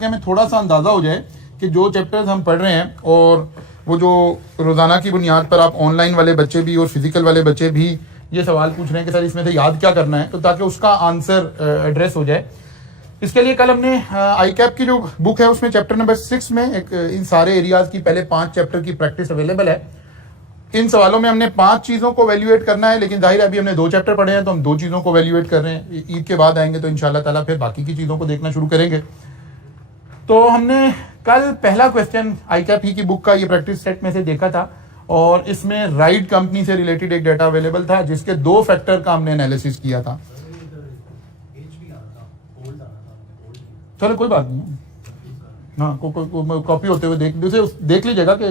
हमें थोड़ा सा अंदाज़ा हो जाए कि जो चैप्टर्स हम पढ़ रहे हैं और वो जो रोज़ाना की बुनियाद पर आप ऑनलाइन वाले बच्चे भी और फिजिकल वाले बच्चे भी ये सवाल पूछ रहे हैं कि सर इसमें से याद क्या करना है, तो ताकि उसका आंसर एड्रेस हो जाए। इसके लिए कल हमने आई कैप की जो बुक है उसमें चैप्टर नंबर 6 में एक इन सारे एरियाज की पहले 5 चैप्टर की प्रैक्टिस अवेलेबल है। इन सवालों में हमने 5 चीज़ों को वैल्यूएट करना है, लेकिन जाहिर है अभी हमने 2 चैप्टर पढ़े हैं तो हम 2 चीज़ों को वैल्यूएट कर रहे हैं। ईद के बाद आएंगे तो इंशाल्लाह ताला फिर बाकी की चीज़ों को देखना शुरू करेंगे। तो हमने कल पहला क्वेश्चन आई कैप ही की बुक का ये प्रैक्टिस सेट में से देखा था और इसमें राइड कंपनी से रिलेटेड एक डाटा अवेलेबल था जिसके 2 फैक्टर का हमने एनालिसिस किया था। चलो कोई बात नहीं, हाँ कॉपी होते हुए देख लीजिएगा कि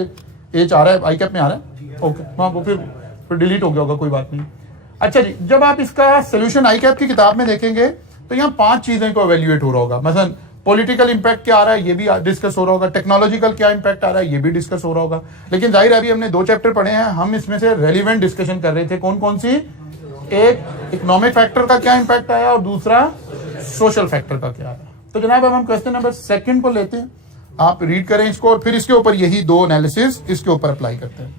एच आ रहा है, आई कैप में आ रहा है, ओके हाँ वो फिर डिलीट हो गया होगा, कोई बात नहीं। अच्छा जी, जब आप इसका सोल्यूशन आई कैप की किताब में देखेंगे तो यहाँ 5 चीजें को एवेल्युएट हो रहा होगा। मसलन पॉलिटिकल इंपैक्ट क्या आ रहा है ये भी डिस्कस हो रहा होगा, टेक्नोलॉजिकल क्या इंपैक्ट आ रहा है ये भी डिस्कस हो रहा होगा। लेकिन जाहिर है अभी हमने 2 चैप्टर पढ़े हैं, हम इसमें से रेलिवेंट डिस्कशन कर रहे थे। कौन कौन सी? एक इकोनॉमिक फैक्टर का क्या इंपैक्ट आया और दूसरा सोशल फैक्टर का क्या आया। तो जनाब अब हम क्वेश्चन नंबर 2 को लेते हैं, आप रीड करें इसको और फिर इसके ऊपर यही 2 एनालिसिस इसके ऊपर अप्लाई करते हैं।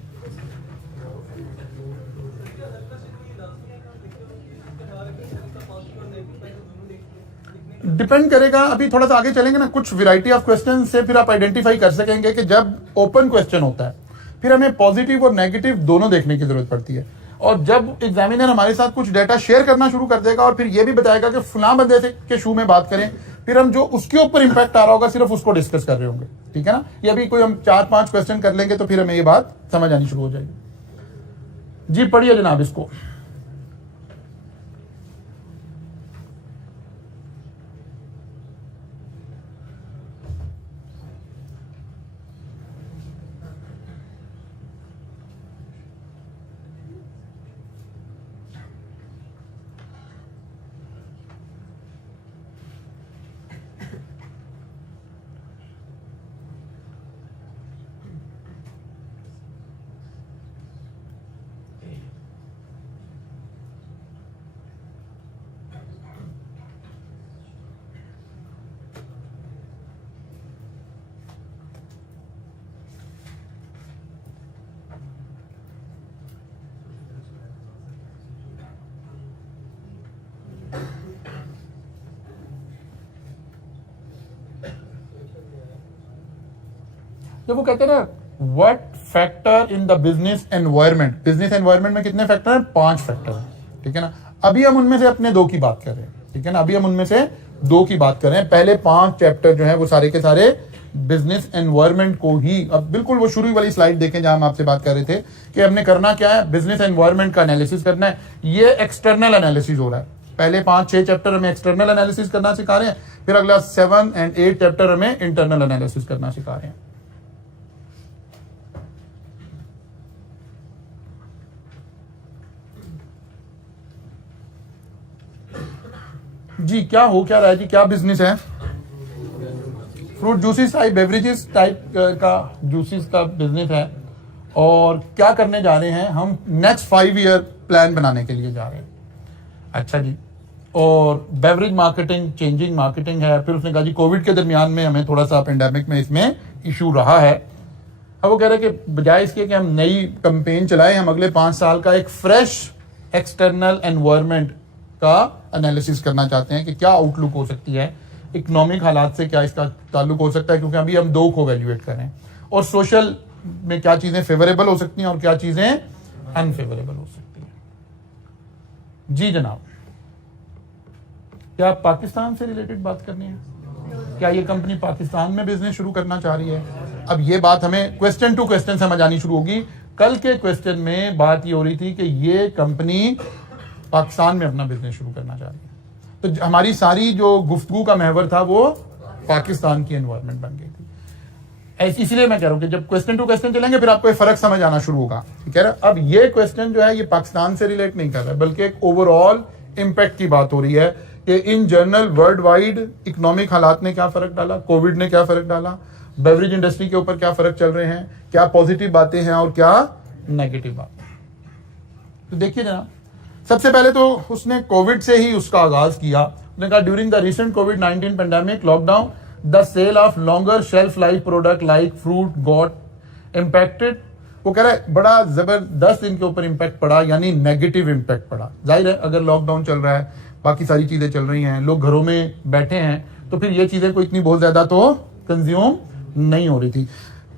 डिपेंड करेगा, अभी थोड़ा सा आगे चलेंगे ना, कुछ वैरायटी ऑफ क्वेश्चन से फिर आप आइडेंटिफाई कर सकेंगे कि जब ओपन क्वेश्चन होता है फिर हमें पॉजिटिव और नेगेटिव दोनों देखने की जरूरत पड़ती है। और जब एग्जामिनर हमारे साथ कुछ डाटा शेयर करना शुरू कर देगा और फिर ये भी बताएगा कि फलां बंदे से के शू में बात करें, फिर हम जो उसके ऊपर इंपैक्ट आ रहा होगा सिर्फ उसको डिस्कस कर रहे होंगे, ठीक है ना। ये अभी कोई हम 4-5 क्वेश्चन कर लेंगे तो फिर हमें ये बात समझ आनी शुरू हो जाएगी। जी पढ़िए जनाब इसको। जब वो कहते हैं ना what factor in the business environment, business environment में कितने फैक्टर हैं? 5 फैक्टर हैं, ठीक है ना। अभी हम उनमें से अपने 2 की बात कर रहे हैं, ठीक है ना। अभी हम उनमें से 2 की बात कर रहे हैं। पहले 5 चैप्टर जो है वो सारे के सारे बिजनेस एनवायरनमेंट को ही, अब बिल्कुल वो शुरू वाली स्लाइड देखें जहां हम आपसे बात कर रहे थे कि हमने करना क्या है, बिजनेस एनवायरनमेंट का एनालिसिस करना है। ये एक्सटर्नल एनालिसिस हो रहा है। पहले 5-6 चैप्टर हमें एक्सटर्नल एनालिसिस करना सिखा रहे हैं, फिर अगला 7 और 8 चैप्टर हमें इंटरनल एनालिसिस करना सिखा रहे हैं। जी क्या रहा है जी, क्या बिजनेस है? Fruit juices type, beverages type का जूसेस का बिजनेस है। और क्या करने जा रहे हैं हम? नेक्स्ट 5 ईयर प्लान बनाने के लिए जा रहे हैं। अच्छा जी, और बेवरेज मार्केटिंग, चेंजिंग मार्केटिंग है। फिर उसने कहा जी कोविड के दरमियान में हमें थोड़ा सा पेंडेमिक में इसमें इशू रहा है। अब वो कह रहे हैं कि बजाय इसके कि हम नई कैंपेन चलाएं, हम अगले 5 साल का एक फ्रेश एक्सटर्नल एनवायरनमेंट का एनालिसिस करना चाहते हैं कि क्या आउटलुक हो सकती है, इकोनॉमिक हालात से क्या इसका ताल्लुक हो सकता है, क्योंकि अभी हम 2 को वैल्यूएट कर रहे हैं। और सोशल में क्या चीजें फेवरेबल हो सकती हैं और क्या चीजें अनफेवरेबल हो सकती हैं। जी जनाब, क्या पाकिस्तान से रिलेटेड बात करनी है? क्या ये कंपनी पाकिस्तान में बिजनेस शुरू करना चाह रही है? अब ये बात हमें क्वेश्चन टू क्वेश्चन समझ आनी शुरू होगी। कल के क्वेश्चन में बात ये हो रही थी कि ये कंपनी पाकिस्तान में अपना बिजनेस शुरू करना चाह रही है, तो हमारी सारी जो गुफ्तगू का महवर था वो पाकिस्तान की एनवायरनमेंट बन गई थी। इसलिए मैं कह रहा हूं कि जब क्वेश्चन टू क्वेश्चन चलेंगे फिर आपको फर्क समझ आना शुरू होगा, ठीक है। अब ये क्वेश्चन जो है ये पाकिस्तान से रिलेट नहीं कर रहा है, बल्कि एक ओवरऑल इंपैक्ट की बात हो रही है कि in general world wide economic हालात ने क्या फर्क डाला, कोविड ने क्या फर्क डाला, बेवरेज इंडस्ट्री के ऊपर क्या फर्क चल रहे हैं, क्या पॉजिटिव बातें हैं और क्या नेगेटिव बातें। तो देखिए जनाब, सबसे पहले तो उसने कोविड से ही उसका आगाज किया। उसने कहा ड्यूरिंग द रिसेंट कोविड-19 pandemic lockdown the sale of longer shelf life product like fruit got impacted. वो कह रहा है बड़ा जबरदस्त इनके ऊपर इम्पैक्ट पड़ा, यानी नेगेटिव इम्पैक्ट पड़ा। जाहिर है अगर लॉकडाउन चल रहा है, बाकी सारी चीजें चल रही हैं, लोग घरों में बैठे हैं, तो फिर ये चीजें कोई इतनी बहुत ज्यादा तो कंज्यूम नहीं हो रही थी।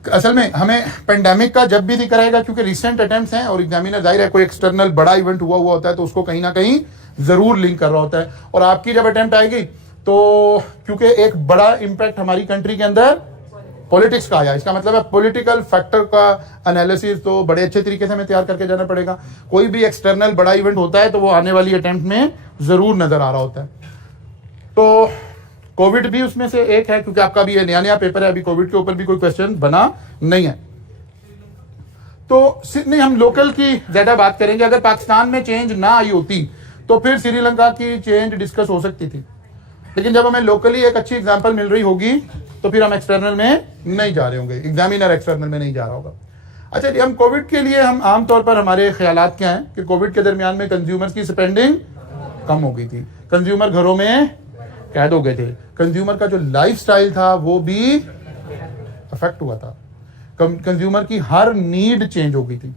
असल में हमें पेंडेमिक का जब भी जिक्र आएगा, क्योंकि रिसेंट अटेम्प्ट्स हैं और एग्जामिनर जाहिर है कोई एक्सटर्नल बड़ा इवेंट हुआ होता है तो उसको कहीं ना कहीं जरूर लिंक कर रहा होता है। और आपकी जब अटेम्प्ट आएगी तो क्योंकि एक बड़ा इंपैक्ट हमारी कंट्री के अंदर पॉलिटिक्स का आया, इसका मतलब है पॉलिटिकल फैक्टर का एनालिसिस तो बड़े अच्छे तरीके से हमें तैयार करके जाना पड़ेगा। कोई भी एक्सटर्नल बड़ा इवेंट होता है तो वो आने वाली अटेम्प्ट में जरूर नजर आ रहा होता है। तो कोविड भी उसमें से एक है, क्योंकि आपका भी ये नया पेपर है, अभी कोविड के ऊपर भी कोई क्वेश्चन बना नहीं है। तो नहीं, हम लोकल की ज्यादा बात करेंगे। अगर पाकिस्तान में चेंज ना आई होती तो फिर श्रीलंका की चेंज डिस्कस हो सकती थी, लेकिन जब हमें लोकली एक अच्छी एग्जांपल मिल रही होगी तो फिर हम एक्सटर्नल में नहीं जा रहे होंगे, एग्जामिनर एक्सटर्नल में नहीं जा रहा होगा। अच्छा जी, हम कोविड के लिए हम आमतौर पर हमारे ख्यालात क्या हैं कि कोविड के दरमियान में कंज्यूमर्स की स्पेंडिंग कम हो गई थी, कंज्यूमर घरों में कैद हो गए थे, कंज्यूमर का जो लाइफस्टाइल था वो भी अफेक्ट हुआ था, कंज्यूमर की हर नीड चेंज हो गई थी।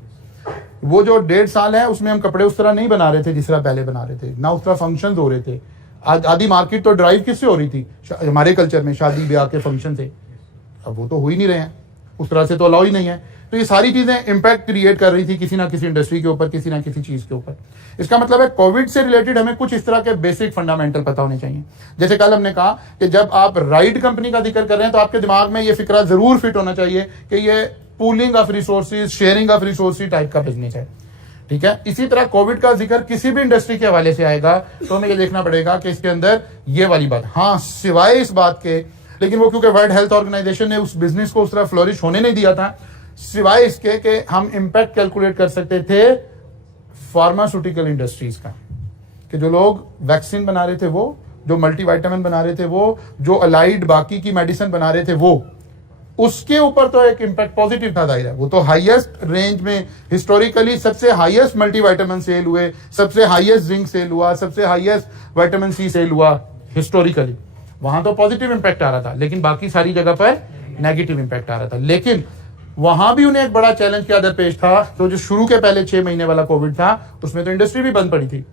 वो जो 1.5 साल है उसमें हम कपड़े उस तरह नहीं बना रहे थे जिस तरह पहले बना रहे थे, ना उस तरह फंक्शंस हो रहे थे। आधी मार्केट तो ड्राइव किससे हो रही थी, हमारे कल्चर में शादी ब्याह के फंक्शन थे, अब वो तो हो ही नहीं रहे हैं, उस तरह से तो अलाउ ही नहीं है। तो ये सारी चीजें इंपैक्ट क्रिएट कर रही थी किसी ना किसी इंडस्ट्री के ऊपर, किसी ना किसी चीज के ऊपर। इसका मतलब है कोविड से रिलेटेड हमें कुछ इस तरह के बेसिक फंडामेंटल पता होने चाहिए। जैसे कल हमने कहा कि जब आप राइड कंपनी का जिक्र कर रहे हैं तो आपके दिमाग में ये फिक्रा जरूर फिट होना चाहिए कि ये pooling of resources, sharing of resources type का बिजनेस है, ठीक है। इसी तरह कोविड का जिक्र किसी भी इंडस्ट्री के हवाले से आएगा तो हमें ये देखना पड़ेगा कि इसके अंदर ये वाली बात, हाँ सिवाय इस बात के, लेकिन वो क्योंकि वर्ल्ड हेल्थ ऑर्गेनाइजेशन ने उस बिजनेस को उस तरह फ्लोरिश होने नहीं दिया था, सिवाय इसके कि हम इंपैक्ट कैलकुलेट कर सकते थे फार्मास्यूटिकल इंडस्ट्रीज का, कि जो लोग वैक्सीन बना रहे थे वो, जो मल्टीविटामिन बना रहे थे वो, जो अलाइड बाकी की मेडिसिन बना रहे थे वो, उसके ऊपर तो एक इंपैक्ट पॉजिटिव था। जाहिर है वो तो हाईएस्ट रेंज में हिस्टोरिकली सबसे हाईएस्ट मल्टीविटामिन सेल हुए, सबसे हाईएस्ट जिंक सेल हुआ, सबसे हाईएस्ट विटामिन सी सेल हुआ हिस्टोरिकली, वहां तो पॉजिटिव इंपैक्ट आ रहा था, लेकिन बाकी सारी जगह पर नेगेटिव इंपैक्ट आ रहा था। लेकिन वहां भी उन्हें एक बड़ा चैलेंज क्या दरपेश था, तो जो शुरू के पहले 6 महीने वाला कोविड था उसमें तो इंडस्ट्री भी बंद पड़ी थी,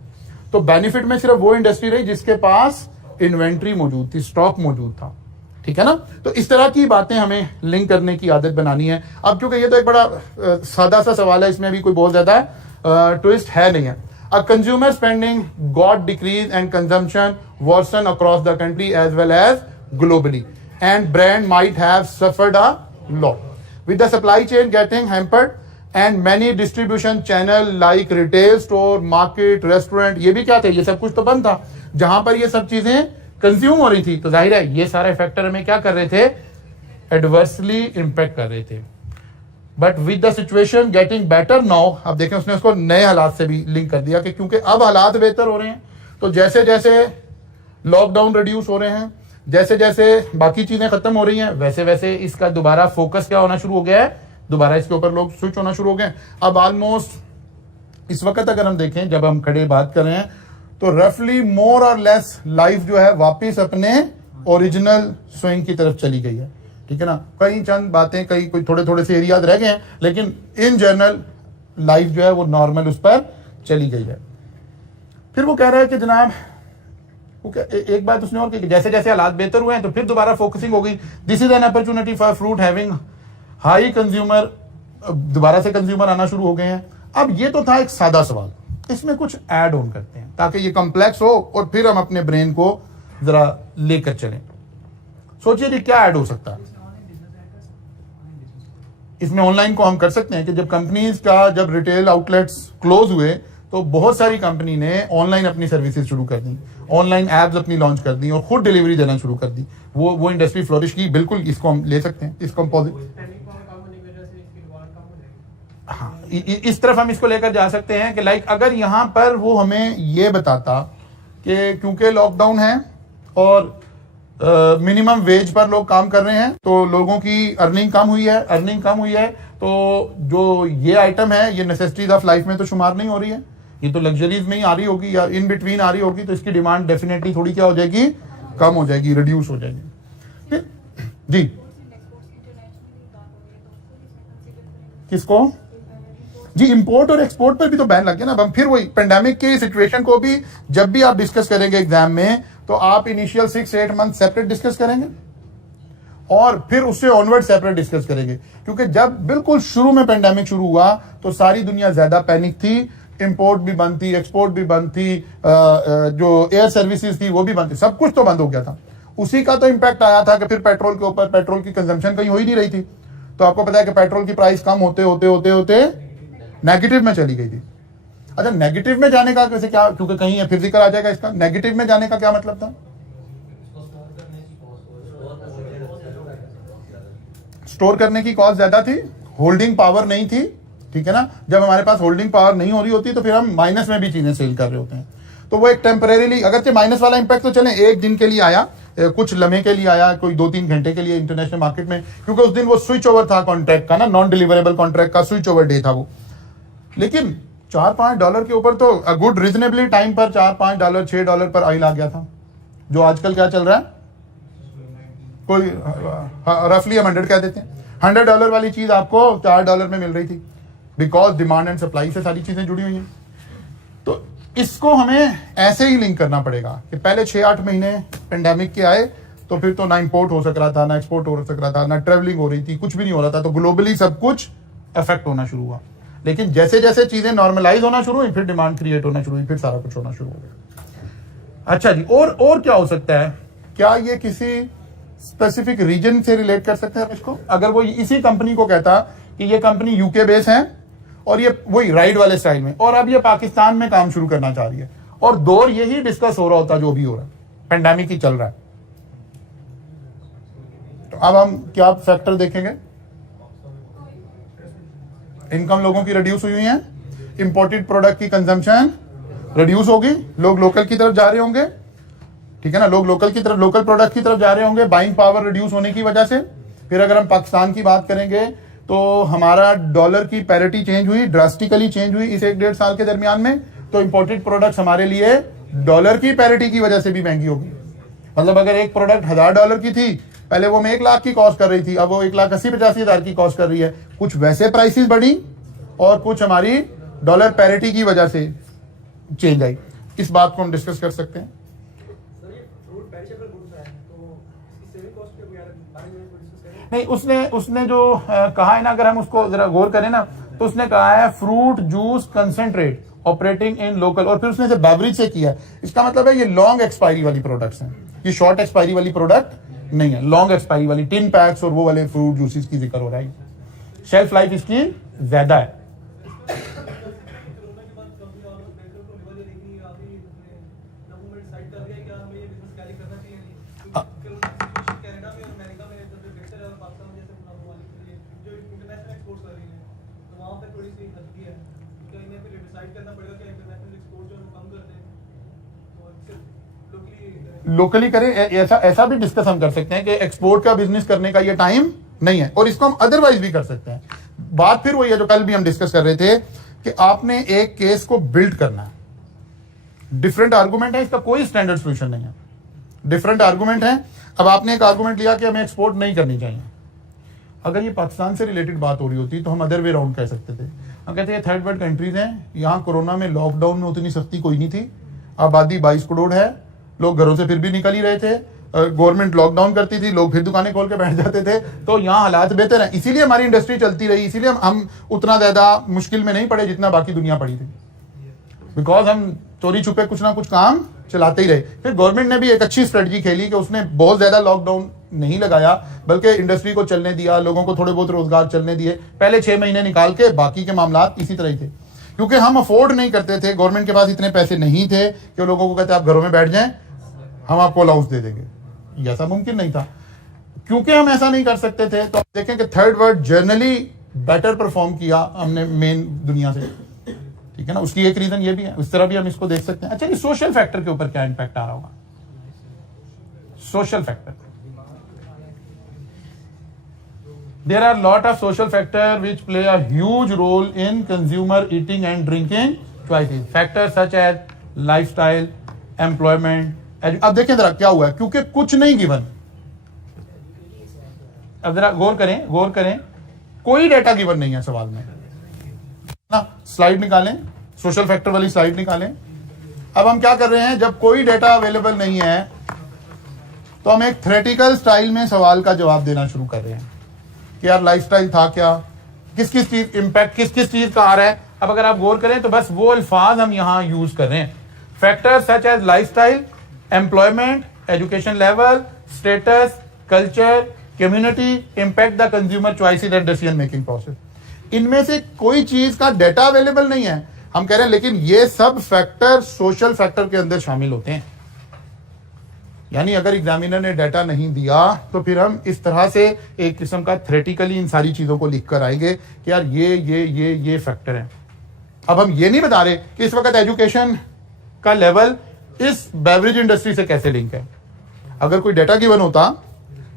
तो बेनिफिट में सिर्फ वो इंडस्ट्री रही जिसके पास इन्वेंट्री मौजूद थी, स्टॉक मौजूद था, ठीक है ना। तो इस तरह की बातें हमें लिंक करने की आदत बनानी है। अब क्योंकि ये तो एक बड़ा सादा सा सवाल है, इसमें भी कोई बहुत ज्यादा ट्विस्ट है नहीं है। A consumer spending got decrease and consumption version across the country as well as globally and brand might have suffered a lot with the supply chain getting hampered and many distribution channel like retail store, market, restaurant, ये भी क्या थे, ये सब कुछ तो बंद था, जहां पर ये सब चीजें कंज्यूम हो रही थी। तो जाहिर है ये सारे फैक्टर हमें क्या कर रहे थे, एडवर्सली इंपैक्ट कर रहे थे। But with the situation getting better now, अब देखें उसने उसको नए हालात से भी लिंक कर दिया कि क्योंकि अब हालात बेहतर हो रहे हैं, तो जैसे जैसे लॉकडाउन रिड्यूस हो रहे हैं, जैसे जैसे बाकी चीजें खत्म हो रही हैं, वैसे वैसे इसका दोबारा फोकस क्या होना शुरू हो गया है, दोबारा इसके ऊपर लोग स्विच होना शुरू हो गए। अब ऑलमोस्ट इस वक्त अगर हम देखें, जब हम खड़े बात कर रहे हैं, तो रफली मोर और लेस लाइफ जो है वापिस अपने ओरिजिनल स्विंग की तरफ चली गई है, ठीक है ना। कई चंद बातें, कई कोई थोड़े थोड़े से एरियाज रह गए हैं, लेकिन इन जनरल लाइफ जो है वो नॉर्मल उस पर चली गई है। फिर वो कह रहा है कि जनाब एक बात उसने और की, जैसे जैसे हालात बेहतर हुए हैं तो फिर दोबारा फोकसिंग हो गई। This is an opportunity for fruit having high consumer, दोबारा से कंज्यूमर आना शुरू हो गए हैं। अब ये तो था एक सादा सवाल, इसमें कुछ ऐड ऑन करते हैं ताकि ये कॉम्प्लेक्स हो और फिर हम अपने ब्रेन को जरा लेकर चलें। सोचिए कि क्या ऐड हो सकता है इसमें। ऑनलाइन को हम कर सकते हैं कि जब कंपनीज का, जब रिटेल आउटलेट्स क्लोज हुए तो बहुत सारी कंपनी ने ऑनलाइन अपनी सर्विसेज शुरू कर दी, ऑनलाइन एप्स अपनी लॉन्च कर दी और खुद डिलीवरी देना शुरू कर दी। वो इंडस्ट्री फ्लोरिश की, बिल्कुल इसको हम ले सकते हैं, इसको हम हाँ इस तरफ हम इसको लेकर जा सकते हैं कि लाइक अगर यहां पर वो हमें ये बताता कि क्योंकि लॉकडाउन है और मिनिमम वेज पर लोग काम कर रहे हैं तो लोगों की अर्निंग कम हुई है, तो जो ये आइटम है ये नेसेसिटीज ऑफ लाइफ में तो शुमार नहीं हो रही है, ये तो लग्जरीज में ही आ रही होगी या इन बिटवीन आ रही होगी, तो इसकी डिमांड डेफिनेटली थोड़ी क्या हो जाएगी, कम हो जाएगी, रिड्यूस हो जाएगी। फिर जी किसको? जी इंपोर्ट और एक्सपोर्ट पर भी तो बैन लग गया ना। अब हम फिर वही पेंडेमिक की सिचुएशन को भी जब भी आप डिस्कस करेंगे एग्जाम में, तो आप इनिशियल 6-8 मंथ सेपरेट डिस्कस करेंगे और फिर उससे ऑनवर्ड सेपरेट डिस्कस करेंगे, क्योंकि जब बिल्कुल शुरू में पेंडेमिक शुरू हुआ तो सारी दुनिया ज्यादा पैनिक थी, इंपोर्ट भी बंद थी, एक्सपोर्ट भी बंद थी, जो एयर सर्विसेज थी वो भी बंद थी, सब कुछ तो बंद हो गया था। उसी का तो इंपैक्ट आया था कि फिर पेट्रोल के ऊपर, पेट्रोल की कंजम्पशन कहीं हो ही नहीं रही थी। तो आपको पता है कि पेट्रोल की प्राइस कम होते होते होते होते नेगेटिव में चली गई थी। अच्छा, नेगेटिव में जाने का कैसे, क्या, क्योंकि कहीं फिजिकल आ जाएगा इसका, नेगेटिव में जाने का क्या मतलब था? स्टोर करने की कॉस्ट ज्यादा थी, होल्डिंग पावर नहीं थी, ठीक है ना। जब हमारे पास होल्डिंग पावर नहीं हो रही होती तो फिर हम माइनस में भी चीजें सेल कर रहे होते हैं। तो वो एक टेम्परेरीली, अगरचे माइनस वाला इंपैक्ट तो चले एक दिन के लिए आया, कुछ लम्हे के लिए आया, कोई 2-3 घंटे के लिए इंटरनेशनल मार्केट में, क्योंकि उस दिन वो स्विच ओवर था कॉन्ट्रैक्ट का ना, नॉन डिलीवरेबल कॉन्ट्रैक्ट का स्विच ओवर डे था वो। लेकिन $4-5 के ऊपर तो गुड रीजनेबली टाइम पर $4-5 $6 पर ऑयल आ गया था, जो आजकल क्या चल रहा है, कोई रफली हम 100 कह देते हैं। $100 वाली चीज आपको $4 में मिल रही थी, बिकॉज डिमांड एंड सप्लाई से सारी चीजें जुड़ी हुई हैं। तो इसको हमें ऐसे ही लिंक करना पड़ेगा कि पहले 6-8 महीने पेंडेमिक के आए तो फिर तो ना इंपोर्ट हो सक रहा था, ना एक्सपोर्ट हो सक रहा था, ना ट्रेवलिंग हो रही थी, कुछ भी नहीं हो रहा था, तो ग्लोबली सब कुछ इफेक्ट होना शुरू हुआ। लेकिन जैसे जैसे चीजें नॉर्मलाइज होना शुरू हुई, फिर डिमांड क्रिएट होना शुरू हुई, फिर सारा कुछ होना शुरू हो गया। अच्छा जी, और क्या हो सकता है? क्या ये किसी स्पेसिफिक रीजन से रिलेट कर सकते हैं हम इसको? अगर वो इसी कंपनी को कहता कि ये कंपनी यूके बेस है और ये वही राइड वाले स्टाइल में, और अब ये पाकिस्तान में काम शुरू करना चाह रही है, और दौर यही डिस्कस हो रहा होता जो भी हो रहा है, पेंडेमिक ही चल रहा है, तो अब हम क्या फैक्टर देखेंगे? इनकम लोगों की रिड्यूस हुई है, इंपोर्टेड प्रोडक्ट की कंजम्पशन रिड्यूस होगी, लोग लोकल की तरफ जा रहे होंगे, ठीक है ना, लोग लोकल की तरफ, लोकल प्रोडक्ट की तरफ जा रहे होंगे, बाइंग पावर रिड्यूस होने की वजह से। फिर अगर हम पाकिस्तान की बात करेंगे तो हमारा डॉलर की पैरिटी चेंज हुई, ड्रास्टिकली चेंज हुई इस 1-1.5 साल के दरमियान में। तो इंपोर्टेड प्रोडक्ट्स हमारे लिए डॉलर की पैरिटी की वजह से भी महंगी होगी। मतलब अगर एक प्रोडक्ट $1000 की थी, पहले वो मैं 1 लाख की कॉस्ट कर रही थी, अब वो 1,80,85,000 की कॉस्ट कर रही है। कुछ वैसे प्राइसेस बढ़ी और कुछ हमारी डॉलर पैरिटी की वजह से चेंज आई। इस बात को हम डिस्कस कर सकते हैं। नहीं, उसने जो कहा है ना, अगर हम उसको जरा गौर करें ना, तो उसने कहा है fruit juice concentrate operating in local, और फिर उसने से बेवरेज से किया। इसका मतलब है ये लॉन्ग एक्सपायरी वाली प्रोडक्ट्स हैं, ये शॉर्ट एक्सपायरी वाली प्रोडक्ट नहीं है, लॉन्ग एक्सपायरी वाली टिन पैक्स और वो वाले फ्रूट जूसेस की जिक्र हो रहा है। शेल्फ लाइफ इसकी ज्यादा है। लोकली करें, ऐसा भी डिस्कस हम कर सकते हैं कि एक्सपोर्ट का बिजनेस करने का ये टाइम नहीं है, और इसको हम अदरवाइज भी कर सकते हैं। बात फिर वही है जो कल भी हम डिस्कस कर रहे थे कि आपने एक केस को बिल्ड करना है। डिफरेंट आर्गुमेंट है, इसका कोई स्टैंडर्ड सोल्यूशन नहीं है, डिफरेंट आर्गुमेंट है। अब आपने एक आर्गुमेंट लिया कि हमें एक्सपोर्ट नहीं करनी चाहिए। अगर ये पाकिस्तान से रिलेटेड बात हो रही होती तो हम अदर वे राउंड कह सकते थे, हम कहते हैं थर्ड वर्ल्ड कंट्रीज हैं, यहाँ कोरोना में लॉकडाउन में उतनी सख्ती कोई नहीं थी, आबादी 22 करोड़ है, लोग घरों से फिर भी निकल ही रहे थे, गवर्नमेंट लॉकडाउन करती थी, लोग फिर दुकानें खोल के बैठ जाते थे, तो यहाँ हालात बेहतर है, इसीलिए हमारी इंडस्ट्री चलती रही, इसीलिए हम उतना ज्यादा मुश्किल में नहीं पड़े जितना बाकी दुनिया पड़ी थी, बिकॉज हम चोरी छुपे कुछ ना कुछ काम चलाते ही रहे। फिर गवर्नमेंट ने भी एक अच्छी स्ट्रेटजी खेली कि उसने बहुत ज्यादा लॉकडाउन नहीं लगाया, बल्कि इंडस्ट्री को चलने दिया, लोगों को थोड़े बहुत रोजगार चलने दिए, पहले 6 महीने निकाल के बाकी के मामलात इसी तरह ही थे, क्योंकि हम अफोर्ड नहीं करते थे, गवर्नमेंट के पास इतने पैसे नहीं थे कि लोगों को कहते आप घरों में बैठ जाएं, हम आपको अलाउंस दे देंगे, ऐसा मुमकिन नहीं था। क्योंकि हम ऐसा नहीं कर सकते थे, तो आप देखें कि third world generally better perform किया हमने मेन दुनिया से, ठीक है ना, उसकी एक रीजन ये भी है, उस तरह भी हम इसको देख सकते हैं। अच्छा, ये सोशल फैक्टर के ऊपर क्या इंपैक्ट आ रहा होगा? Social factor, there are lot of social factors which play a huge role in consumer eating and drinking choices. Factors such as lifestyle, employment. अब देखें जरा क्या हुआ है, क्योंकि कुछ नहीं गिवन, अब जरा गौर करें, कोई डेटा गिवन नहीं है सवाल में ना। स्लाइड निकालें, सोशल फैक्टर वाली स्लाइड निकालें। अब हम क्या कर रहे हैं, जब कोई डेटा अवेलेबल नहीं है तो हम एक थ्योरेटिकल स्टाइल में सवाल का जवाब देना शुरू कर रहे हैं कि यार लाइफस्टाइल था क्या, किस किस चीज इंपैक्ट किस किस चीज का आ रहा है। अब अगर आप गौर करें तो बस वो अल्फाज हम यहां यूज कर रहे हैं, factors such as lifestyle, employment, education level, status, culture, community, impact the consumer choices and decision making process. इनमें से कोई चीज का डेटा अवेलेबल नहीं है, हम कह रहे हैं, लेकिन ये सब फैक्टर सोशल फैक्टर के अंदर शामिल होते हैं। यानी अगर एग्जामिनर ने डाटा नहीं दिया तो फिर हम इस तरह से एक किस्म का थ्योरेटिकली इन सारी चीजों को लिख कर आएंगे कि यार ये फैक्टर है। अब हम ये नहीं बता रहे कि इस वक्त एजुकेशन का लेवल इस बेवरेज इंडस्ट्री से कैसे लिंक है। अगर कोई डाटा गिवन होता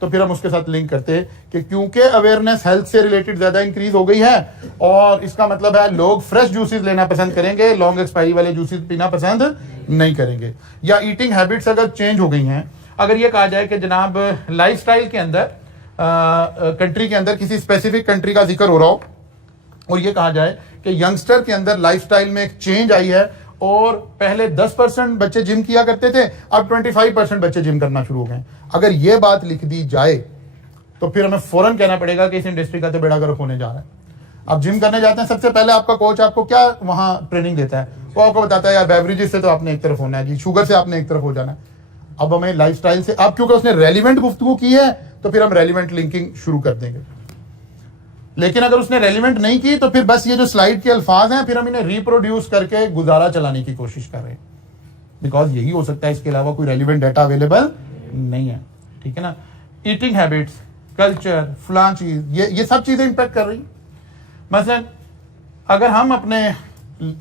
तो फिर हम उसके साथ लिंक करते कि क्योंकि अवेयरनेस हेल्थ से रिलेटेड ज्यादा इंक्रीज हो गई है और इसका मतलब है लोग फ्रेश जूसेस लेना पसंद करेंगे, लॉन्ग एक्सपायरी वाले जूसेस पीना पसंद नहीं करेंगे, या ईटिंग हैबिट्स अगर चेंज हो गई हैं। अगर ये कहा जाए कि जनाब लाइफस्टाइल के अंदर कंट्री के अंदर किसी स्पेसिफिक कंट्री का जिक्र हो रहा हो और ये कहा जाए कि यंगस्टर के अंदर लाइफस्टाइल में एक चेंज आई है और पहले 10% बच्चे जिम किया करते थे, अब 25% बच्चे जिम करना शुरू हो गए। अगर ये बात लिख दी जाए तो फिर हमें फौरन कहना पड़ेगा कि इस इंडस्ट्री का तो बेड़ा गर्क होने जा रहा है। आप जिम करने जाते हैं, सबसे पहले आपका कोच आपको क्या वहां ट्रेनिंग देता है, वो आपको बताता है यार बेवरेजेस से तो आपने एक तरफ होना है जी, शुगर से आपने एक तरफ हो जाना है। अब हमें लाइफस्टाइल से, अब क्योंकि उसने रेलिवेंट गुफ्तगू की है तो फिर हम रेलिवेंट लिंकिंग शुरू कर देंगे। लेकिन अगर उसने रेलिवेंट नहीं की तो फिर बस ये जो स्लाइड के अल्फाज हैं फिर हम इन्हें रिप्रोड्यूस करके गुजारा चलाने की कोशिश कर रहे हैं, बिकॉज यही हो सकता है, इसके अलावा कोई रेलिवेंट डाटा अवेलेबल नहीं है। ठीक है ना। ईटिंग हैबिट्स, कल्चर, फलां चीज, ये सब चीजें इंपैक्ट कर रही। मसलन अगर हम अपने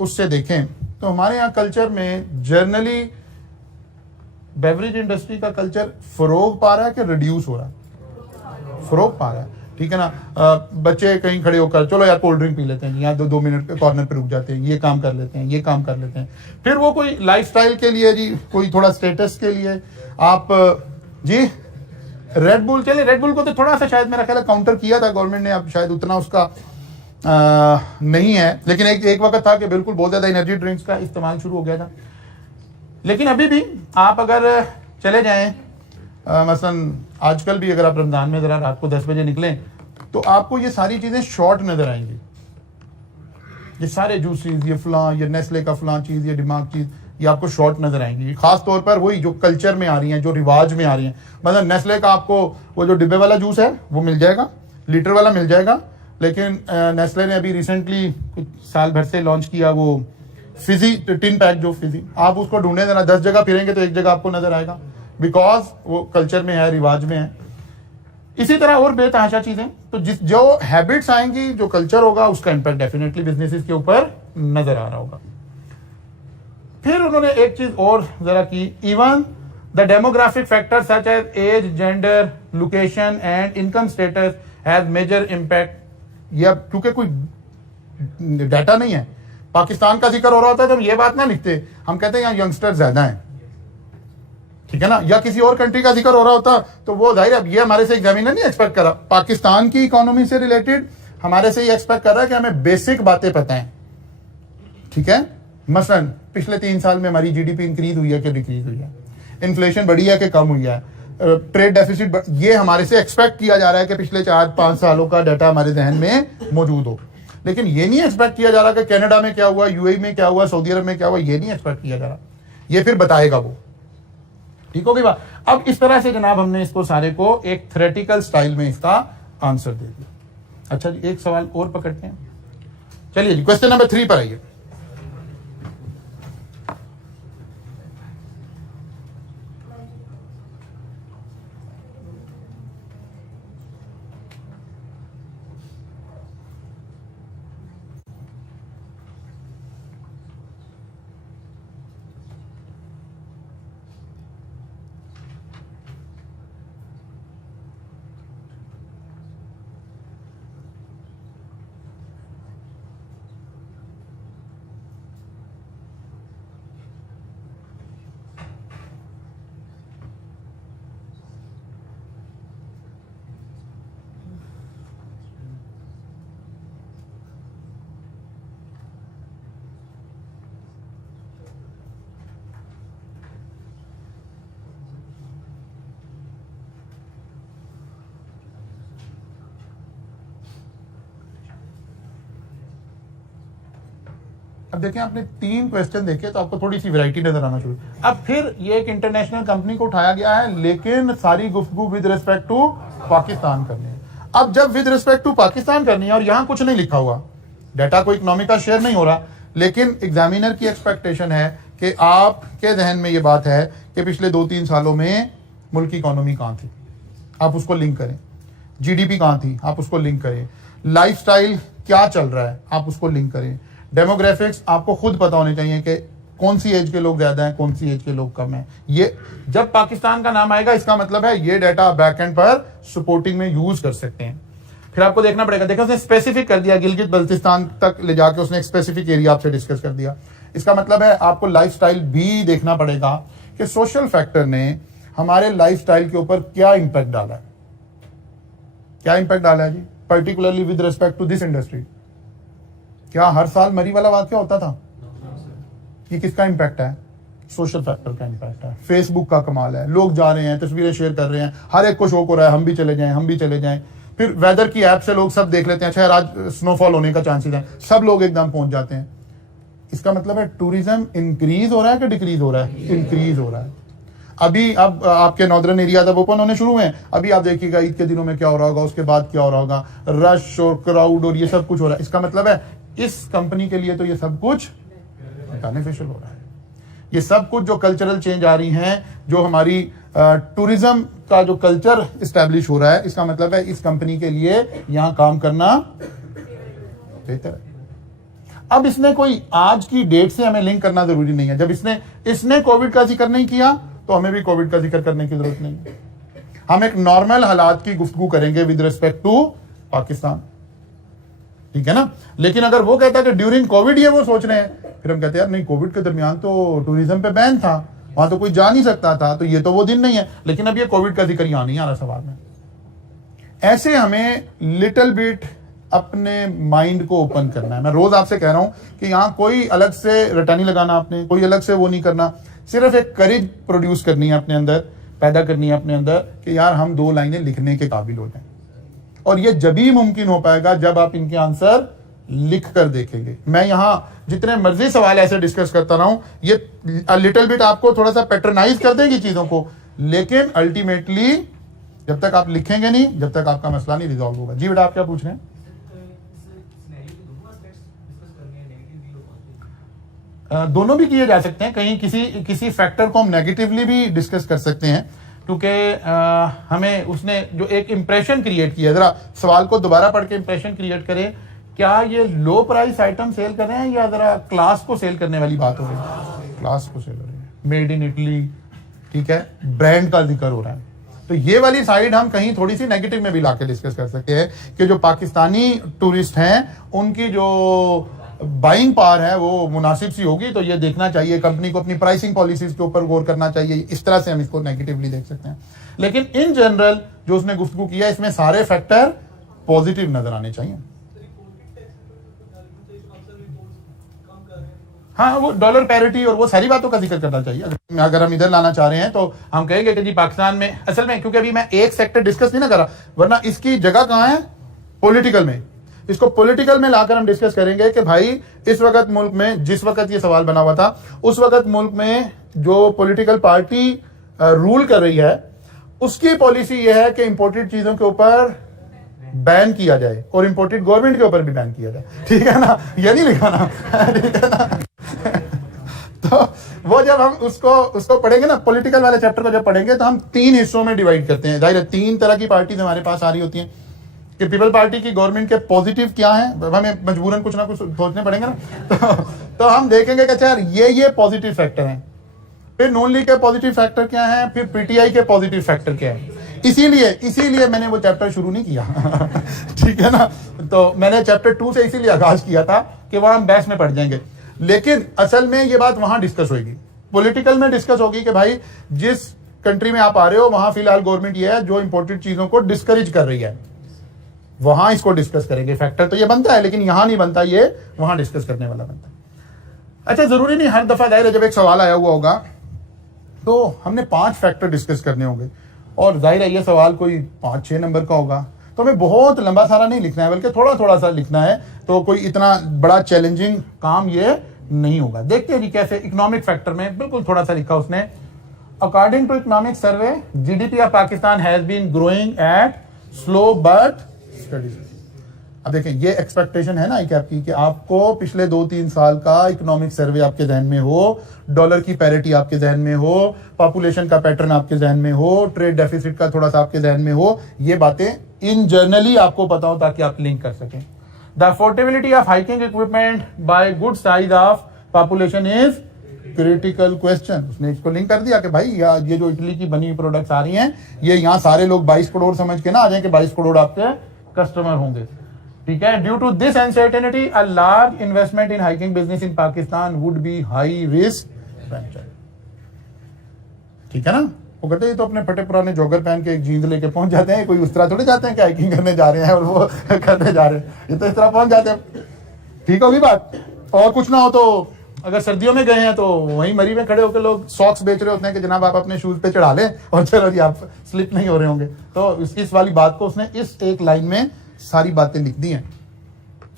उससे देखें तो हमारे यहाँ कल्चर में जनरली बेवरेज इंडस्ट्री का कल्चर फरोग पा रहा है कि रिड्यूस हो रहा है? फरोग पा रहा है। ठीक है ना। बच्चे कहीं खड़े होकर चलो यार कोल्ड ड्रिंक पी लेते हैं, यहाँ 2 मिनट कॉर्नर पे रुक जाते हैं, ये काम कर लेते हैं, ये काम कर लेते हैं। फिर वो कोई लाइफस्टाइल के लिए जी, कोई थोड़ा स्टेटस के लिए आप जी रेड बुल, चले रेड बुल को तो थोड़ा सा शायद मेरा ख्याल काउंटर किया था गवर्नमेंट ने, अब शायद उतना उसका नहीं है, लेकिन एक वक्त था कि बिल्कुल बहुत ज्यादा एनर्जी ड्रिंक्स का इस्तेमाल शुरू हो गया था। लेकिन अभी भी आप अगर चले जाएं, मसलन आजकल भी अगर आप रमजान में जरा रात को 10 बजे निकलें तो आपको ये सारी चीजें शॉर्ट नजर आएंगी। ये सारे जूसेस, ये फलां, ये नेस्ले का फलां चीज, ये दिमाग चीज, ये आपको शॉर्ट नजर आएंगी। खास तौर पर वही जो कल्चर में आ रही हैं, जो रिवाज में आ रही हैं। मतलब नेस्ले का आपको वो जो डिब्बे वाला जूस है वो मिल जाएगा, लीटर वाला मिल जाएगा, लेकिन नेस्ले ने अभी रिसेंटली कुछ साल भर से लॉन्च किया वो फिजी टिन पैक, जो फिजी, आप उसको ढूंढे जरा 10 जगह फिरेंगे तो एक जगह आपको नजर आएगा, बिकॉज वो कल्चर में है, रिवाज में है। इसी तरह और बेतहाशा चीजें, तो जो हैबिट्स आएंगी, जो कल्चर होगा, उसका इंपैक्ट डेफिनेटली बिजनेसेस के ऊपर नजर आ रहा होगा। फिर उन्होंने एक चीज और जरा की, even the demographic factor such as age, gender, location and income status has major impact. या क्योंकि कोई डाटा नहीं है, पाकिस्तान का जिक्र हो रहा होता है तो हम ये बात ना लिखते, हम कहते हैं यहाँ यंगस्टर ज्यादा हैं, ठीक है ना। या किसी और कंट्री का जिक्र हो रहा होता तो वो जाहिर है ये हमारे से एग्जामिनर नहीं एक्सपेक्ट कर रहा, पाकिस्तान की इकोनॉमी से रिलेटेड हमारे से ये एक्सपेक्ट कर रहा है कि हमें बेसिक बातें पता है। ठीक है। मसलन पिछले 3 साल में हमारी जीडीपी इंक्रीज हुई है कि डिक्रीज हुई है, इन्फ्लेशन बढ़ी है कि कम हुई है, ट्रेड डेफिसिट, ये हमारे से एक्सपेक्ट किया जा रहा है कि पिछले 4-5 सालों का डाटा हमारे जहन में मौजूद हो। लेकिन ये नहीं एक्सपेक्ट किया जा रहा कि कनाडा में क्या हुआ, यूएई में क्या हुआ, सऊदी अरब में क्या हुआ, ये नहीं एक्सपेक्ट किया जा रहा। ये फिर बताएगा वो। ठीक हो गई बात। अब इस तरह से जनाब हमने इसको सारे को एक थ्योरेटिकल स्टाइल में इसका आंसर दे दिया। अच्छा जी, एक सवाल और पकड़ते हैं। चलिए जी, क्वेश्चन नंबर 3 पर आइए। अब देखें आपने 3 क्वेश्चन देखे तो आपको थोड़ी सी वैरायटी नजर आना शुरू। अब फिर ये एक इंटरनेशनल कंपनी को उठाया गया है, लेकिन सारी गुफ्तगू विद रिस्पेक्ट टू पाकिस्तान करनी है। अब जब विद रिस्पेक्ट टू पाकिस्तान करनी है और यहां कुछ नहीं लिखा हुआ, डाटा को इकोनॉमी का शेयर नहीं हो रहा, लेकिन एग्जामिनर की एक्सपेक्टेशन है कि आपके जहन में ये बात है कि पिछले 2-3 सालों में मुल्क की इकोनॉमी कहाँ थी, आप उसको लिंक करें। जीडीपी कहाँ थी, आप उसको लिंक करें। लाइफस्टाइल क्या चल रहा है, आप उसको लिंक करें। डेमोग्राफिक्स आपको खुद पता होने चाहिए कि कौन सी एज के लोग ज्यादा हैं, कौन सी एज के लोग कम हैं। ये जब पाकिस्तान का नाम आएगा इसका मतलब है ये डाटा बैकएंड पर सपोर्टिंग में यूज कर सकते हैं। फिर आपको देखना पड़ेगा, देखो उसने स्पेसिफिक कर दिया, गिलगित बल्तिस्तान तक ले जाके उसने एक स्पेसिफिक एरिया आपसे डिस्कस कर दिया। इसका मतलब है आपको लाइफस्टाइल भी देखना पड़ेगा कि सोशल फैक्टर ने हमारे लाइफस्टाइल के ऊपर क्या इंपैक्ट डाला है, क्या इंपैक्ट डाला है जी, particularly with respect to this industry. क्या हर साल मरी वाला वाकया होता था? ये किसका इंपैक्ट है? सोशल फैक्टर का इंपैक्ट है। फेसबुक का कमाल है, लोग जा रहे हैं, तस्वीरें शेयर कर रहे हैं, हर एक को शौक हो रहा है हम भी चले जाएं, हम भी चले जाएं। फिर वेदर की ऐप से लोग सब देख लेते हैं, अच्छा आज स्नोफॉल होने का चांसेस है, सब लोग एकदम पहुंच जाते हैं। इसका मतलब है टूरिज्म इंक्रीज हो रहा है कि डिक्रीज हो रहा है? इंक्रीज हो रहा है। अभी अब आपके नॉर्दर्न एरिया जब ओपन होने शुरू हुए हैं, अभी आप देखिएगा ईद के दिनों में क्या हो रहा होगा, उसके बाद क्या हो रहा होगा, रश और क्राउड और ये सब कुछ हो रहा है। इसका मतलब है इस कंपनी के लिए तो ये सब कुछ बेनिफिशियल हो रहा है। ये सब कुछ जो कल्चरल चेंज आ रही हैं, जो हमारी टूरिज्म का जो कल्चर इस्टेब्लिश हो रहा है, इसका मतलब है इस कंपनी के लिए यहां काम करना बेहतर है। अब इसने कोई आज की डेट से हमें लिंक करना जरूरी नहीं है। जब इसने कोविड का जिक्र नहीं किया तो हमें भी कोविड का जिक्र करने की जरूरत नहीं है। हम एक नॉर्मल हालात की गुफ्तगू करेंगे विद रिस्पेक्ट टू पाकिस्तान, ठीक है ना। लेकिन अगर वो कहता है कि ड्यूरिंग कोविड ये वो सोच रहे हैं, फिर हम कहते हैं यार नहीं, कोविड के दरमियान तो टूरिज्म पे बैन था, वहां तो कोई जा नहीं सकता था, तो ये तो वो दिन नहीं है। लेकिन अब ये कोविड का जिक्र यहां नहीं आ रहा सवाल में। ऐसे हमें लिटिल बिट अपने माइंड को ओपन करना है। मैं रोज आपसे कह रहा हूं कि यहां कोई अलग से रटानी लगाना, आपने कोई अलग से वो नहीं करना, सिर्फ एक करेज प्रोड्यूस करनी है अपने अंदर, पैदा करनी है अपने अंदर कि यार हम 2 लाइनें लिखने के काबिल हो जाएं। और ये जब ही मुमकिन हो पाएगा जब आप इनके आंसर लिख कर देखेंगे। मैं यहां जितने मर्जी सवाल ऐसे डिस्कस करता रहा हूं, ये लिटिल बिट आपको थोड़ा सा पैटर्नाइज कर देगी चीजों को, लेकिन अल्टीमेटली जब तक आप लिखेंगे नहीं, जब तक आपका मसला नहीं रिजॉल्व होगा। जी बेटा, आप क्या पूछ रहे हैं? दोनों भी किए जा सकते हैं। कहीं किसी फैक्टर को हम नेगेटिवली भी डिस्कस कर सकते हैं, क्योंकि हमें उसने जो एक इंप्रेशन क्रिएट किया, जरा सवाल को दोबारा पढ़ के इंप्रेशन क्रिएट करें, क्या ये लो प्राइस आइटम सेल कर रहे हैं या जरा क्लास को सेल करने वाली बात हो रही है? क्लास को सेल हो रही है, मेड इन इटली, ठीक है, ब्रांड का जिक्र हो रहा है। तो ये वाली साइड हम कहीं थोड़ी सी नेगेटिव में भी लाके डिस्कस कर सकते हैं कि जो पाकिस्तानी टूरिस्ट हैं उनकी जो बाइंग पावर है वो मुनासिब सी होगी। तो ये देखना चाहिए, कंपनी को अपनी प्राइसिंग पॉलिसीज के ऊपर गौर करना चाहिए। इस तरह से हम इसको नेगेटिवली देख सकते हैं। लेकिन इन जनरल जो उसने गुफ्तगू किया, इसमें सारे फैक्टर पॉजिटिव नजर आने चाहिए। हाँ, वो डॉलर पैरिटी और वो सारी बातों का जिक्र करना चाहिए। अगर हम इधर लाना चाह रहे हैं तो हम कहेंगे कि जी पाकिस्तान में असल में, क्योंकि अभी मैं एक सेक्टर डिस्कस नहीं ना करा, वरना इसकी जगह कहां है? पॉलिटिकल में। इसको पॉलिटिकल में लाकर हम डिस्कस करेंगे कि भाई इस वक्त मुल्क में, जिस वक्त ये सवाल बना हुआ था, उस वक्त मुल्क में जो पॉलिटिकल पार्टी रूल कर रही है उसकी पॉलिसी ये है कि इंपोर्टेड चीजों के ऊपर बैन किया जाए और इंपोर्टेड गवर्नमेंट के ऊपर भी बैन किया जाए, ठीक है ना। ये नहीं लिखा ना, ठीक है ना। तो वो जब हम उसको पढ़ेंगे ना, पॉलिटिकल वाले चैप्टर को जब पढ़ेंगे तो हम 3 हिस्सों में डिवाइड करते हैं। जाहिर है 3 तरह की पार्टीज हमारे पास आ रही होती हैं कि पीपल पार्टी की गवर्नमेंट के पॉजिटिव क्या है, हमें मजबूरन कुछ ना कुछ सोचने पड़ेंगे ना। तो हम देखेंगे कि अच्छा ये पॉजिटिव फैक्टर हैं, फिर नून लीग के पॉजिटिव फैक्टर क्या है, फिर पीटीआई के पॉजिटिव फैक्टर क्या है। इसीलिए मैंने वो चैप्टर शुरू नहीं किया ठीक है ना। तो मैंने चैप्टर 2 से इसीलिए आगाज किया था कि वहां हम बहस में पड़ जाएंगे। लेकिन असल में ये बात वहां डिस्कस होगी, पॉलिटिकल में डिस्कस होगी कि भाई जिस कंट्री में आप आ रहे हो वहां फिलहाल गवर्नमेंट ये है जो इंपोर्टेड चीजों को डिस्करेज कर रही है, वहां इसको डिस्कस करेंगे। फैक्टर तो ये बनता है लेकिन यहां नहीं बनता, ये वहां डिस्कस करने वाला बनता है। अच्छा, जरूरी नहीं हर दफा जाहिर है जब एक सवाल आया हुआ होगा तो हमने 5 फैक्टर डिस्कस करने होंगे, और जाहिर है ये सवाल कोई 5-6 नंबर का होगा तो हमें बहुत लंबा सारा नहीं लिखना है, बल्कि थोड़ा थोड़ा सा लिखना है। तो कोई इतना बड़ा चैलेंजिंग काम ये नहीं होगा। देखते हैं जी कैसे इकोनॉमिक फैक्टर में बिल्कुल थोड़ा सा लिखा उसने, according to economic survey GDP of Pakistan has been growing at slow but steady. अब देखें ये एक्सपेक्टेशन है ना ICAP की कि आपको पिछले 2-3 साल का इकोनॉमिक सर्वे आपके जहन में हो, डॉलर की पैरिटी आपके जहन में हो, पॉपुलेशन का पैटर्न आपके जहन में हो, ट्रेड डेफिसिट का थोड़ा सा आपके जहन में हो, ये बातें इन जर्नली आपको पता हो ताकि आप लिंक कर सकें। The affordability of hiking equipment by good size of population is critical question. उसने इसको लिंक कर दिया कि भाई ये जो इटली की बनी हुई प्रोडक्ट्स आ रही हैं, ये यहाँ सारे लोग 22 करोड़ समझ के ना आ जाए कि 22 करोड़ आपके कस्टमर होंगे, ठीक है। Due to this uncertainty a large investment in hiking business in Pakistan would be high risk venture, ठीक है ना। वो कहते हैं तो अपने फटे पुराने जॉगर पहन के एक जीन्स लेके पहुंच जाते हैं, कोई उस तरह थोड़ी जाते हैं कि हाइकिंग करने जा रहे हैं और वो करने जा रहे हैं, ये तो इस तरह पहुंच जाते हैं, ठीक होगी बात। और कुछ ना हो तो अगर सर्दियों में गए हैं तो वहीं मरी में खड़े होकर लोग सॉक्स बेच रहे होते हैं कि जनाब आप अपने शूज पे चढ़ा लें और चलो जी आप स्लिप नहीं हो रहे होंगे। तो इस वाली बात को उसने इस एक लाइन में सारी बातें लिख दी हैं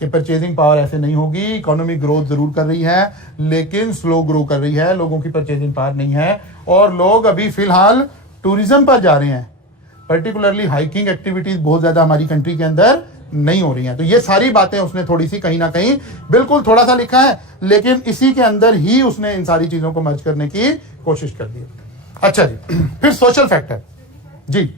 कि परचेजिंग पावर ऐसे नहीं होगी, इकोनॉमिक ग्रोथ जरूर कर रही है लेकिन स्लो ग्रो कर रही है, लोगों की परचेजिंग पावर नहीं है और लोग अभी फिलहाल टूरिज्म पर जा रहे हैं, पर्टिकुलरली हाइकिंग एक्टिविटीज बहुत ज्यादा हमारी कंट्री के अंदर नहीं हो रही हैं। तो ये सारी बातें उसने थोड़ी सी कहीं ना कहीं बिल्कुल थोड़ा सा लिखा है लेकिन इसी के अंदर ही उसने इन सारी चीजों को मर्ज करने की कोशिश कर दी। अच्छा जी, फिर सोशल फैक्टर जी,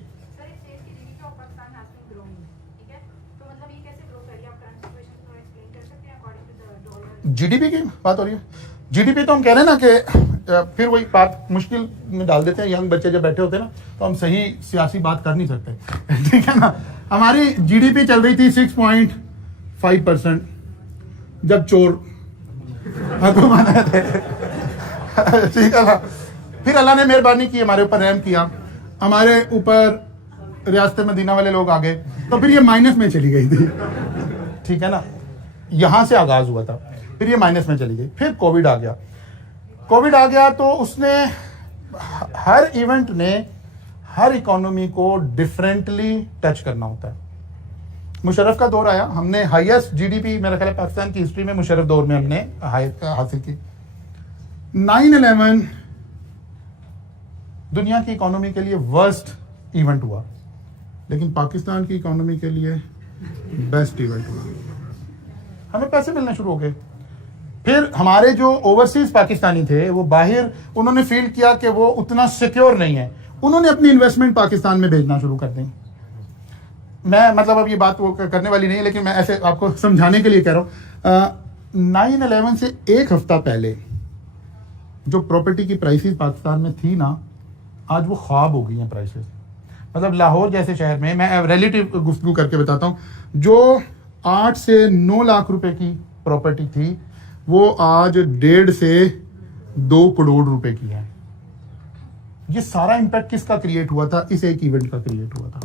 जीडीपी की बात हो रही है। जीडीपी तो हम कह रहे हैं ना कि फिर वही बात मुश्किल में डाल देते हैं, यंग बच्चे जब बैठे होते हैं ना तो हम सही सियासी बात कर नहीं सकते, ठीक है ना। हमारी जीडीपी चल रही थी 6.5% जब चोर हुकूमत में थे, ठीक है ना। फिर अल्लाह ने मेहरबानी की, हमारे ऊपर रहम किया, हमारे ऊपर रियासत मदीना वाले लोग आ गए तो फिर ये माइनस में चली गई थी, ठीक है ना। यहां से आगाज हुआ था, फिर ये माइनस में चली गई, फिर कोविड आ गया तो उसने हर इवेंट ने हर इकोनॉमी को डिफरेंटली टच करना होता है। मुशर्रफ का दौर आया, हमने हाईएस्ट जीडीपी मेरा ख्याल है पाकिस्तान की हिस्ट्री में मुशर्रफ दौर में हमने हासिल की। 9/11 दुनिया की इकोनॉमी के लिए वर्स्ट इवेंट हुआ लेकिन पाकिस्तान की इकोनॉमी के लिए बेस्ट इवेंट हुआ। हमें पैसे मिलने शुरू हो गए। फिर हमारे जो ओवरसीज पाकिस्तानी थे वो बाहर उन्होंने फील किया कि वो उतना सिक्योर नहीं है, उन्होंने अपनी इन्वेस्टमेंट पाकिस्तान में भेजना शुरू कर दी। मैं मतलब अब ये बात वो करने वाली नहीं है लेकिन मैं ऐसे आपको समझाने के लिए कह रहा हूं। 9/11 से एक हफ्ता पहले जो प्रॉपर्टी की प्राइसेस पाकिस्तान में थी ना, आज वो ख्वाब हो गई हैं प्राइसेस। मतलब लाहौर जैसे शहर में, मैं रिलेटिव गुफ्तगू करके बताता हूँ, जो 8 से 9 लाख रुपए की प्रॉपर्टी थी वो आज 1.5 से 2 करोड़ रुपए की है। ये सारा इंपैक्ट किसका क्रिएट हुआ था? इस एक इवेंट का क्रिएट हुआ था।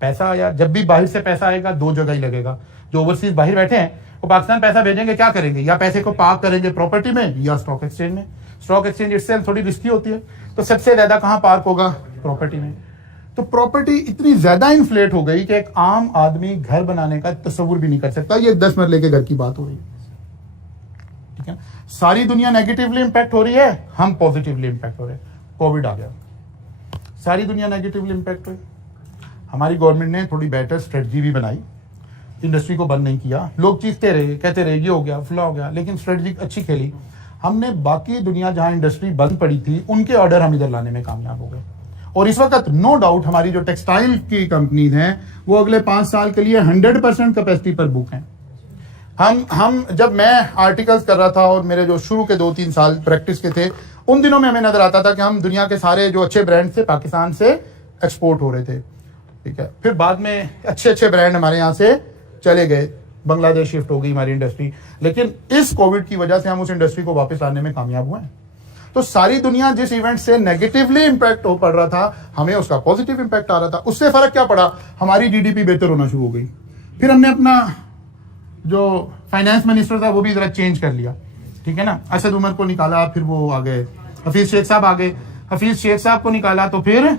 पैसा आया, जब भी बाहर से पैसा आएगा दो जगह ही लगेगा। जो ओवरसीज बाहर बैठे हैं वो पाकिस्तान पैसा भेजेंगे, क्या करेंगे? या पैसे को पार्क करेंगे प्रॉपर्टी में या स्टॉक एक्सचेंज में। स्टॉक एक्सचेंज इससे थोड़ी रिस्की होती है, तो सबसे ज्यादा कहां पार्क होगा? प्रॉपर्टी में। तो प्रॉपर्टी इतनी ज्यादा इन्फ्लेट हो गई कि एक आम आदमी घर बनाने का तस्वुर भी नहीं कर सकता। ये 10 मरले के घर की बात हो रही है, ठीक है। सारी दुनिया नेगेटिवली इंपैक्ट हो रही है, हम पॉजिटिवली इंपैक्ट हो रहे हैं। कोविड आ गया, सारी दुनिया नेगेटिवली इंपैक्ट हुई। हमारी गवर्नमेंट ने थोड़ी बेटर स्ट्रेटजी भी बनाई, इंडस्ट्री को बंद नहीं किया। लोग चीखते रहे, कहते रहे ये हो गया फला हो गया, लेकिन स्ट्रेटजी अच्छी खेली हमने। बाकी दुनिया जहां इंडस्ट्री बंद पड़ी थी उनके ऑर्डर हम इधर लाने में कामयाब हो गए। और इस वक्त नो डाउट हमारी जो टेक्सटाइल की कंपनीज हैं वो अगले 5 साल के लिए 100% कैपेसिटी पर बुक हैं। हम जब मैं आर्टिकल्स कर रहा था और मेरे जो शुरू के 2-3 साल प्रैक्टिस के थे, उन दिनों में हमें नजर आता था कि हम दुनिया के सारे जो अच्छे ब्रांड थे पाकिस्तान से एक्सपोर्ट हो रहे थे, ठीक है। फिर बाद में अच्छे ब्रांड हमारे यहाँ से चले गए, बांग्लादेश शिफ्ट हो गई हमारी इंडस्ट्री। लेकिन इस कोविड की वजह से हम उस इंडस्ट्री को वापस लाने में कामयाब हुए हैं। तो सारी दुनिया जिस इवेंट से नेगेटिवली इंपैक्ट हो पड़ रहा था, हमें उसका पॉजिटिव इंपैक्ट आ रहा था। उससे फर्क क्या पड़ा? हमारी जीडीपी बेहतर होना शुरू हो गई। फिर हमने अपना जो फाइनेंस मिनिस्टर था वो भी जरा चेंज कर लिया, ठीक है ना। असद उमर को निकाला, फिर वो आ गए हफीज शेख साहब आ गए। हफीज शेख साहब को निकाला तो फिर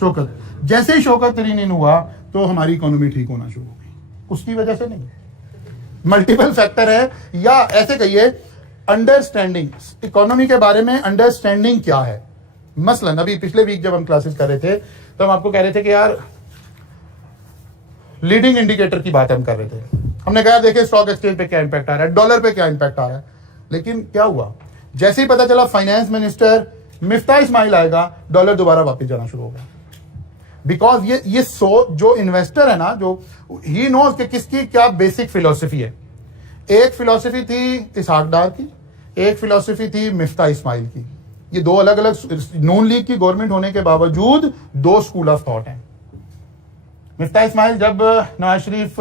शौकत। जैसे ही शौकत तरीन हुआ तो हमारी इकोनॉमी ठीक होना शुरू हो गई। उसकी वजह से नहीं, मल्टीपल फैक्टर है। या ऐसे कहिए, अंडरस्टैंडिंग, इकोनॉमी के बारे में अंडरस्टैंडिंग क्या है। मसलन अभी पिछले वीक जब हम क्लासेस कर रहे थे तो हम आपको कह रहे थे कि यार लीडिंग इंडिकेटर की बात हम कर रहे थे। हमने कहा देखिए स्टॉक एक्सचेंज पे क्या इंपैक्ट आ रहा है, डॉलर पे क्या इंपैक्ट आ रहा है, लेकिन क्या हुआ, जैसे ही पता चला फाइनेंस मिनिस्टर मिफ्ता इस्माइल आएगा, डॉलर दोबारा वापस जाना शुरू होगा। बिकॉज ये जो इन्वेस्टर है ना, जो ही नोज कि किसकी क्या बेसिक फिलॉसफी है। एक फिलॉसफी थी इसहाक डार की, एक फिलॉसफी थी मिफ्ता इस्माइल की। ये दो अलग अलग, नून लीग की गवर्नमेंट होने के बावजूद दो स्कूल ऑफ थॉट हैं। मिफ्ता इस्माइल जब नवाज शरीफ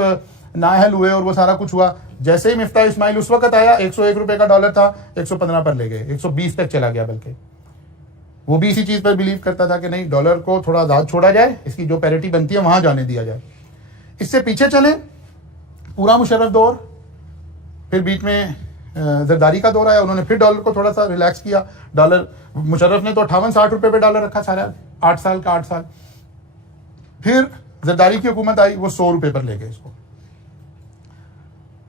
नाअहल हुए और वो सारा कुछ हुआ, जैसे ही मिफ्ता इस्माइल उस वक्त आया 101 रुपए का डॉलर था, 115 पर ले गए, 120 तक चला गया। बल्कि वो भी इसी चीज पर बिलीव करता था कि नहीं, डॉलर को थोड़ा आजाद छोड़ा जाए, इसकी जो पैरिटी बनती है वहां जाने दिया जाए। इससे पीछे चले पूरा मुशर्रफ दौर, फिर बीच में जरदारी का दौर आया, उन्होंने फिर डॉलर को थोड़ा सा रिलैक्स किया। डॉलर मुशर्रफ ने तो 58-60 रुपए पे डॉलर रखा सारा 8 साल का 8 साल। फिर जरदारी की हुकूमत आई, वो 100 रुपए पर ले गए इसको।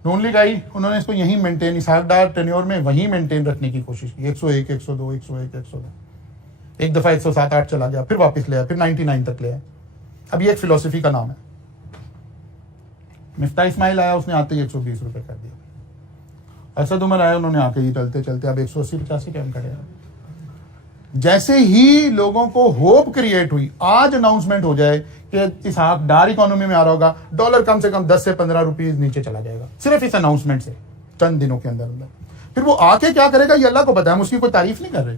नून लीग आई, उन्होंने इसको यहीं मेंटेन, इसहाक डार टेन्योर में वहीं मेंटेन रखने की कोशिश की। 101, 102, 101, 102, एक दफा 107-8 चला गया, फिर वापस ले आया, फिर 99 तक ले आया। अब ये एक फिलोसफी का नाम है। मिफ्ता इस्माइल आया, उसने आते ही 120 रुपए कर दिया। असद उमर आया, उन्होंने आके ही चलते चलते अब 180-85 कैम करेगा। जैसे ही लोगों को होप क्रिएट हुई, आज अनाउंसमेंट हो जाए कि इसहाक डार इकोनॉमी में आ रहा होगा, डॉलर कम से कम 10 से 15 रुपीज नीचे चला जाएगा, सिर्फ इस अनाउंसमेंट से चंद दिनों के अंदर अंदर। फिर वो आके क्या करेगा ये अल्लाह को पता है, हम उसकी कोई तारीफ नहीं कर रहे।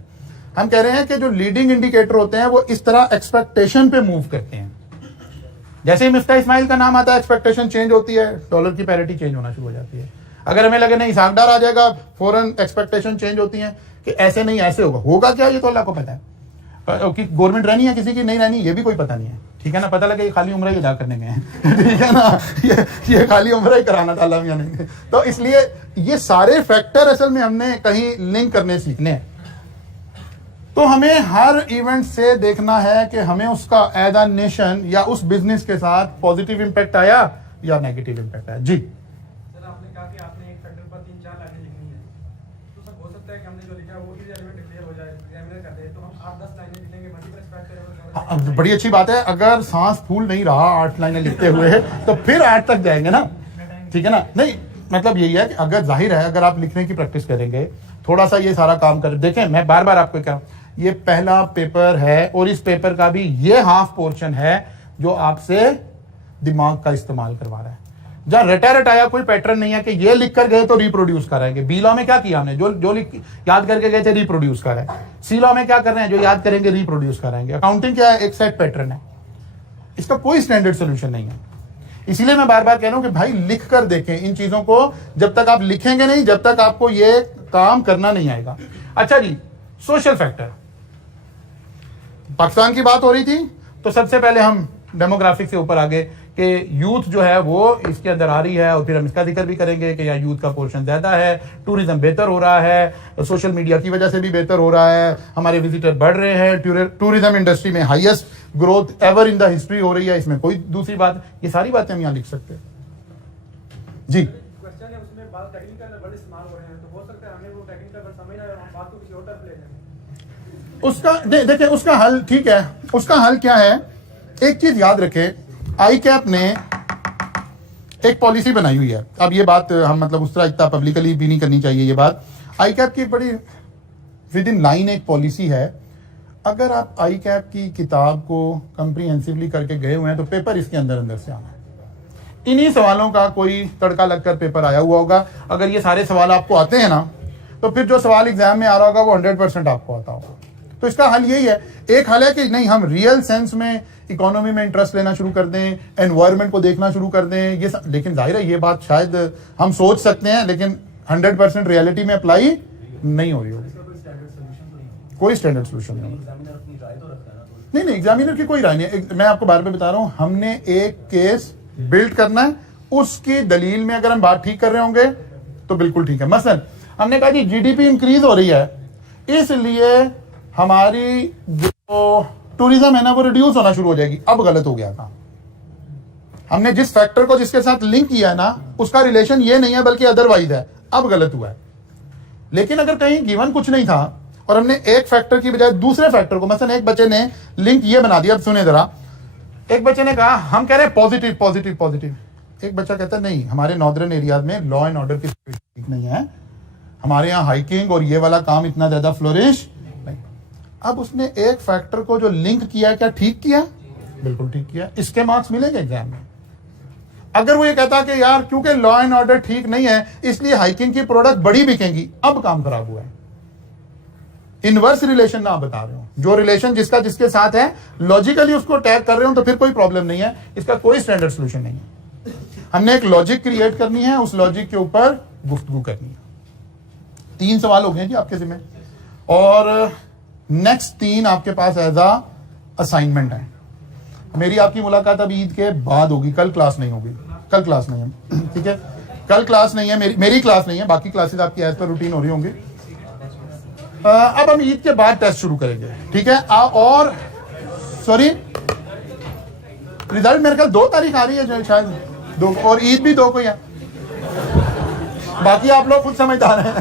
हम कह रहे हैं कि जो लीडिंग इंडिकेटर होते हैं वो इस तरह एक्सपेक्टेशन पे मूव करते हैं। जैसे ही मिफ्ता इस्माइल का नाम आता है, एक्सपेक्टेशन चेंज होती है, डॉलर की पैरिटी चेंज होना शुरू हो जाती है। अगर हमें लगे नहीं इसहाक डार आ जाएगा, फौरन एक्सपेक्टेशन चेंज होती है कि ऐसे नहीं ऐसे होगा। होगा क्या ये तो अल्लाह को पता है, कि गवर्नमेंट रहनी है किसी की नहीं रहनी ये भी कोई पता नहीं है। ठीक है ना, पता लगे ये खाली उम्र ही अदा करने गए हैं ठीक है ना, ये खाली उम्र ही कराना था अल्लाह मियां ने। तो इसलिए ये सारे फैक्टर असल में हमने कहीं लिंक करने सीखने हैं। तो हमें हर इवेंट से देखना है कि हमें उसका एज अ नेशन या उस बिजनेस के साथ पॉजिटिव इंपैक्ट आया या नेगेटिव इंपैक्ट आया। जी सर, आपने कहा कि आपने एक फैक्टर पर 3-4 लाइनें लिखनी है, तो सर हो सकता है कि हमने जो लिखा है वो इररिलेवेंट डिक्लेयर हो जाए, एग्जामिनर कर दे, तो हम 8-10 लाइनें लिखेंगे, मल्टीपल एक्सपेक्ट। बड़ी अच्छी बात है, अगर सांस फूल नहीं रहा 8 लाइनें लिखते हुए तो फिर 8 तक जाएंगे ना, ठीक है ना। नहीं मतलब यही है कि अगर जाहिर है अगर आप लिखने की प्रैक्टिस करेंगे, थोड़ा सा ये सारा काम करें। देखें मैं बार बार आपको क्या, ये पहला पेपर है और इस पेपर का भी ये हाफ पोर्शन है जो आपसे दिमाग का इस्तेमाल करवा रहा है। जहां रटा रटाया कोई पैटर्न नहीं है कि ये लिख कर गए तो रिप्रोड्यूस कराएंगे। बी लॉ में क्या किया हमने, जो याद करके गए थे रिप्रोड्यूस कर रहे हैं। सी लॉ में क्या कर रहे हैं, जो याद करेंगे रिप्रोड्यूस कराएंगे। अकाउंटिंग क्या है, एक सेट पैटर्न है, इसका कोई स्टैंडर्ड सोल्यूशन नहीं है। इसीलिए मैं बार बार कह रहा हूं कि भाई लिख कर देखें इन चीजों को, जब तक आप लिखेंगे नहीं जब तक आपको ये काम करना नहीं आएगा। अच्छा जी, सोशल फैक्टर, पाकिस्तान की बात हो रही थी तो सबसे पहले हम डेमोग्राफिक से ऊपर आगे कि यूथ जो है वो इसके अंदर आ रही है, और फिर हम इसका जिक्र भी करेंगे कि यहाँ यूथ का पोर्शन ज्यादा है, टूरिज्म बेहतर हो रहा है, सोशल मीडिया की वजह से भी बेहतर हो रहा है, हमारे विजिटर बढ़ रहे हैं, टूरिज्म इंडस्ट्री में highest growth ever in the history हो रही है, इसमें कोई दूसरी बात, ये सारी बातें हम यहाँ लिख सकते हैं। जी क्वेश्चन है उसमें बात टेक्निकल वर्ड इस्तेमाल हो रहे हैं, तो हो सकता है हमें वो टेक्निकल वर्ड समझ ना आए और हम बात को किसी और तरफ ले जाएं। उसका देखिए उसका हल ठीक है, उसका हल क्या है, एक चीज याद रखें, आई कैप ने एक पॉलिसी बनाई हुई है। अब ये बात हम मतलब उस तरह इतना पब्लिकली भी नहीं करनी चाहिए ये बात। आई कैप की बड़ी विद इन लाइन एक पॉलिसी है। अगर आप आई कैप की किताब को कंप्रीहेंसिवली करके गए हुए हैं तो पेपर इसके अंदर अंदर से आना है। इन्हीं सवालों का कोई तड़का लगकर पेपर आया हुआ होगा। अगर ये सारे सवाल आपको आते हैं ना तो फिर जो सवाल एग्जाम में आ रहा होगा वो 100% आपको आता होगा। तो इसका हल यही है, एक हल है कि नहीं हम रियल सेंस में इकोनॉमी में इंटरेस्ट लेना शुरू कर दें, एनवायरनमेंट को देखना शुरू कर दें। ये लेकिन जाहिर है ये बात शायद हम सोच सकते हैं लेकिन 100% रियलिटी में अप्लाई नहीं हो रही होगी। कोई स्टैंडर्ड सोल्यूशन नहीं, नहीं एग्जामिनर की कोई राय नहीं है। मैं आपको बार बार बता रहा हूं, हमने एक केस बिल्ड करना है, उसकी दलील में अगर हम बात ठीक कर रहे होंगे तो बिल्कुल ठीक है। मसलन हमने कहा जी जीडीपी इंक्रीज हो रही है, इसलिए हमारी जो टूरिज्म है ना वो रिड्यूस होना शुरू हो जाएगी। अब गलत हो गया था, हमने जिस फैक्टर को जिसके साथ लिंक किया है ना उसका रिलेशन ये नहीं है बल्कि अदरवाइज है, अब गलत हुआ है। लेकिन अगर कहीं गिवन कुछ नहीं था और हमने एक फैक्टर की बजाय दूसरे फैक्टर को, मसलन एक बच्चे ने लिंक ये बना दिया, अब सुने जरा, एक बच्चे ने कहा हम कह रहे हैं पॉजिटिव पॉजिटिव पॉजिटिव, एक बच्चा कहता है नहीं हमारे नॉर्दर्न एरियाज में लॉ एंड ऑर्डर की सिचुएशन ठीक नहीं है, हमारे यहाँ हाइकिंग और ये वाला काम इतना ज्यादा फ्लोरिश नहीं। अब उसने एक फैक्टर को जो लिंक किया, क्या ठीक किया? बिल्कुल ठीक किया। इसके मार्क्स मिलेंगे एग्जाम में। अगर वो ये कहता कि यार क्योंकि लॉ एंड ऑर्डर ठीक नहीं है इसलिए हाइकिंग की प्रोडक्ट बड़ी बिकेंगी, अब काम खराब हुआ है। इनवर्स रिलेशन ना बता रहे हो, जो रिलेशन जिसका जिसके साथ है लॉजिकली उसको टैग कर रहे हो तो फिर कोई प्रॉब्लम नहीं है, इसका कोई स्टैंडर्ड सोल्यूशन नहीं है। हमने एक लॉजिक क्रिएट करनी है, उस लॉजिक के ऊपर गुफ्तगू करनी है। 3 सवाल हो गए जी आपके जिम्मे, और नेक्स्ट 3 आपके पास एज अ असाइनमेंट है। मेरी आपकी मुलाकात अब ईद के बाद होगी, कल क्लास नहीं होगी, कल क्लास नहीं है, ठीक है, कल क्लास नहीं है, मेरी क्लास नहीं है, बाकी क्लासेस आपकी एज पर रूटीन हो रही होंगी। अब हम ईद के बाद टेस्ट शुरू करेंगे, ठीक है। और सॉरी, रिजल्ट मेरे ख्याल 2 तारीख आ रही है जो शायद 2, और ईद भी 2 को ही है, बाकी आप लोग खुद समझदार हैं।